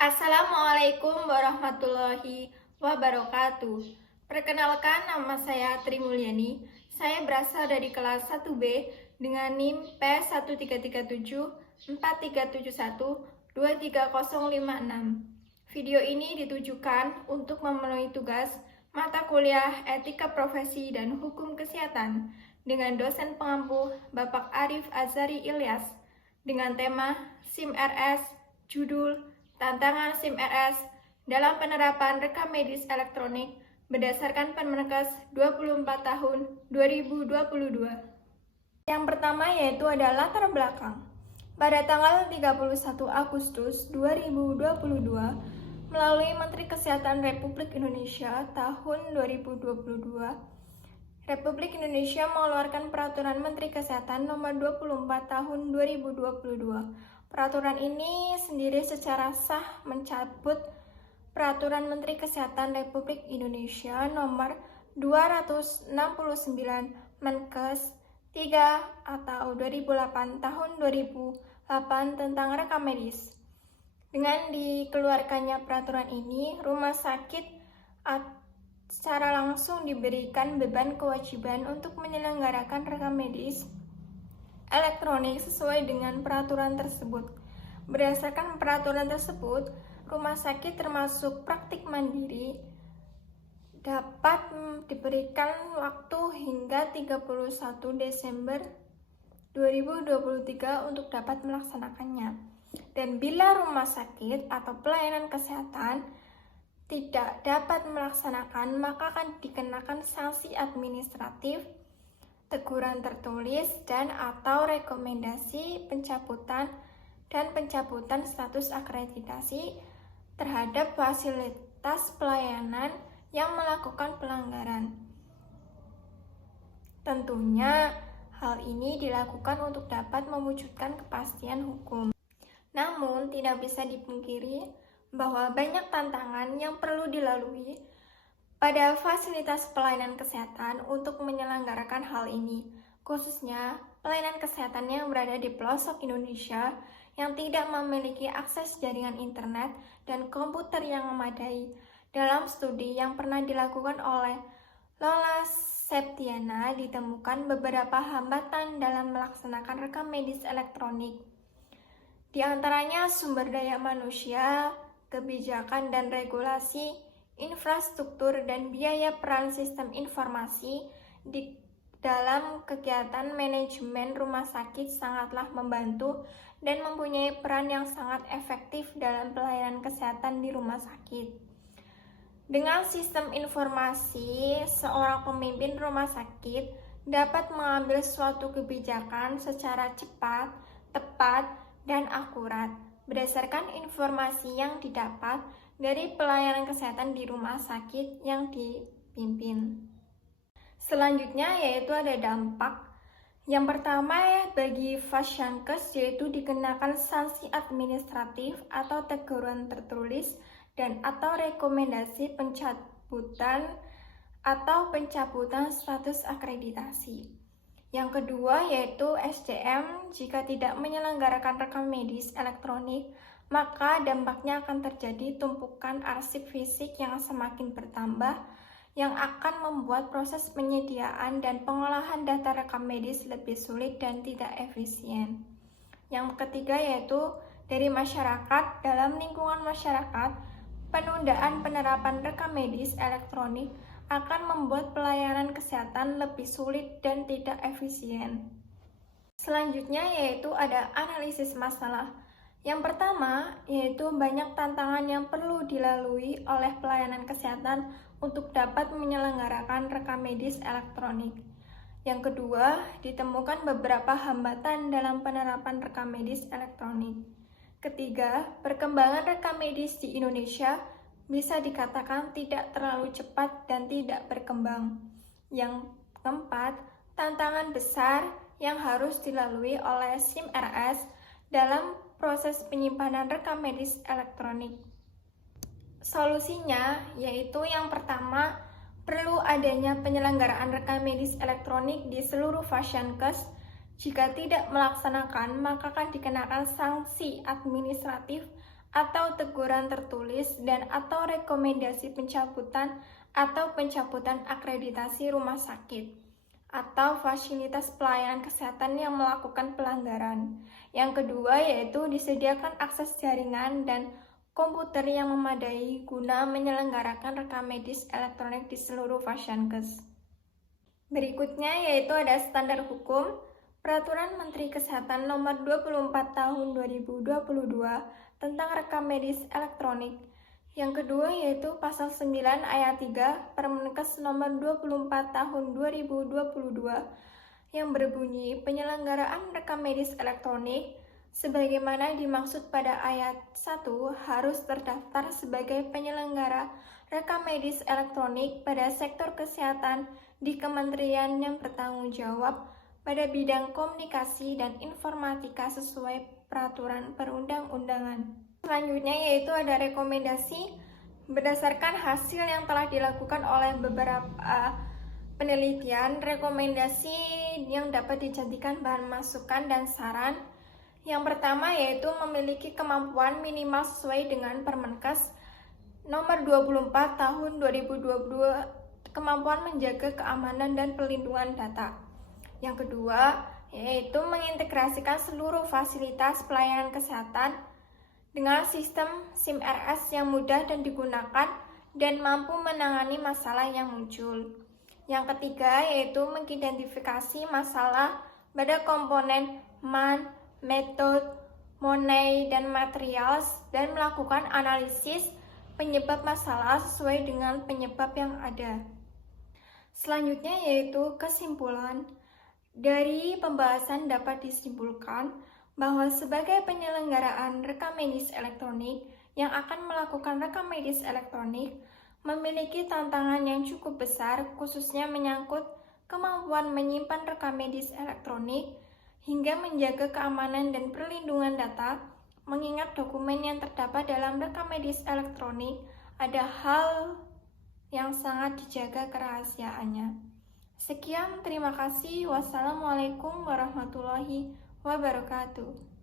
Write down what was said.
Assalamualaikum warahmatullahi wabarakatuh. Perkenalkan, nama saya Tri Mulyani. Saya berasal dari kelas 1B dengan NIM P1337437123056. Video ini ditujukan untuk memenuhi tugas mata kuliah Etika Profesi dan Hukum Kesehatan dengan dosen pengampu Bapak Arif Azhari Ilyas dengan tema SIM RS, judul Tantangan SIM RS dalam penerapan rekam medis elektronik berdasarkan Permenkes 24 tahun 2022. Yang pertama yaitu ada latar belakang. Pada tanggal 31 Agustus 2022, melalui Menteri Kesehatan Republik Indonesia tahun 2022, Republik Indonesia mengeluarkan Peraturan Menteri Kesehatan Nomor 24 Tahun 2022. Peraturan ini sendiri secara sah mencabut Peraturan Menteri Kesehatan Republik Indonesia Nomor 269 Menkes 3 atau 2008 tahun 2008 tentang rekam medis. Dengan dikeluarkannya peraturan ini, rumah sakit secara langsung diberikan beban kewajiban untuk menyelenggarakan rekam medis elektronik sesuai dengan peraturan tersebut. Berdasarkan peraturan tersebut, rumah sakit termasuk praktik mandiri dapat diberikan waktu hingga 31 Desember 2023 untuk dapat melaksanakannya. Dan bila rumah sakit atau pelayanan kesehatan tidak dapat melaksanakan, maka akan dikenakan sanksi administratif, teguran tertulis, dan atau rekomendasi pencabutan status akreditasi terhadap fasilitas pelayanan yang melakukan pelanggaran. Tentunya hal ini dilakukan untuk dapat mewujudkan kepastian hukum. Namun tidak bisa dipungkiri bahwa banyak tantangan yang perlu dilalui pada fasilitas pelayanan kesehatan untuk menyelenggarakan hal ini, khususnya pelayanan kesehatan yang berada di pelosok Indonesia yang tidak memiliki akses jaringan internet dan komputer yang memadai. Dalam studi yang pernah dilakukan oleh Lola Septiana, ditemukan beberapa hambatan dalam melaksanakan rekam medis elektronik. Di antaranya sumber daya manusia, kebijakan dan regulasi, infrastruktur, dan biaya peran sistem informasi di dalam kegiatan manajemen rumah sakit sangatlah membantu dan mempunyai peran yang sangat efektif dalam pelayanan kesehatan di rumah sakit. Dengan sistem informasi, seorang pemimpin rumah sakit dapat mengambil suatu kebijakan secara cepat, tepat, dan akurat berdasarkan informasi yang didapat dari pelayanan kesehatan di rumah sakit yang dipimpin. Selanjutnya yaitu ada dampak. Yang pertama bagi Fasyankes yaitu dikenakan sanksi administratif atau teguran tertulis dan atau rekomendasi pencabutan status akreditasi. Yang kedua yaitu SDM jika tidak menyelenggarakan rekam medis elektronik, maka dampaknya akan terjadi tumpukan arsip fisik yang semakin bertambah yang akan membuat proses penyediaan dan pengolahan data rekam medis lebih sulit dan tidak efisien. Yang ketiga yaitu dari masyarakat. Dalam lingkungan masyarakat, penundaan penerapan rekam medis elektronik akan membuat pelayanan kesehatan lebih sulit dan tidak efisien. Selanjutnya yaitu ada analisis masalah. Yang pertama, yaitu banyak tantangan yang perlu dilalui oleh pelayanan kesehatan untuk dapat menyelenggarakan rekam medis elektronik. Yang kedua, ditemukan beberapa hambatan dalam penerapan rekam medis elektronik. Ketiga, perkembangan rekam medis di Indonesia bisa dikatakan tidak terlalu cepat dan tidak berkembang. Yang keempat, tantangan besar yang harus dilalui oleh SIM RS dalam proses penyimpanan rekam medis elektronik. Solusinya yaitu yang pertama, perlu adanya penyelenggaraan rekam medis elektronik di seluruh Fasyankes. Jika tidak melaksanakan, maka akan dikenakan sanksi administratif atau teguran tertulis dan atau rekomendasi pencabutan atau pencabutan akreditasi rumah sakit atau fasilitas pelayanan kesehatan yang melakukan pelanggaran. Yang kedua yaitu disediakan akses jaringan dan komputer yang memadai guna menyelenggarakan rekam medis elektronik di seluruh Fasiankes. Berikutnya yaitu ada standar hukum, Peraturan Menteri Kesehatan Nomor 24 Tahun 2022 tentang rekam medis elektronik. Yang kedua yaitu Pasal 9 Ayat 3 Permenkes Nomor 24 Tahun 2022 yang berbunyi penyelenggaraan rekam medis elektronik sebagaimana dimaksud pada ayat 1 harus terdaftar sebagai penyelenggara rekam medis elektronik pada sektor kesehatan di kementerian yang bertanggung jawab pada bidang komunikasi dan informatika sesuai peraturan perundang-undangan. Selanjutnya yaitu ada rekomendasi berdasarkan hasil yang telah dilakukan oleh beberapa penelitian, rekomendasi yang dapat dijadikan bahan masukan dan saran. Yang pertama yaitu memiliki kemampuan minimal sesuai dengan Permenkes Nomor 24 Tahun 2022 kemampuan menjaga keamanan dan perlindungan data. Yang kedua, yaitu mengintegrasikan seluruh fasilitas pelayanan kesehatan dengan sistem SIM-RS yang mudah dan digunakan dan mampu menangani masalah yang muncul. Yang ketiga, yaitu mengidentifikasi masalah pada komponen man, metode, money, dan materials dan melakukan analisis penyebab masalah sesuai dengan penyebab yang ada. Selanjutnya yaitu kesimpulan. Dari pembahasan dapat disimpulkan bahwa sebagai penyelenggaraan rekam medis elektronik yang akan melakukan rekam medis elektronik memiliki tantangan yang cukup besar khususnya menyangkut kemampuan menyimpan rekam medis elektronik hingga menjaga keamanan dan perlindungan data mengingat dokumen yang terdapat dalam rekam medis elektronik ada hal yang sangat dijaga kerahasiaannya. Sekian, terima kasih. Wassalamualaikum warahmatullahi wabarakatuh.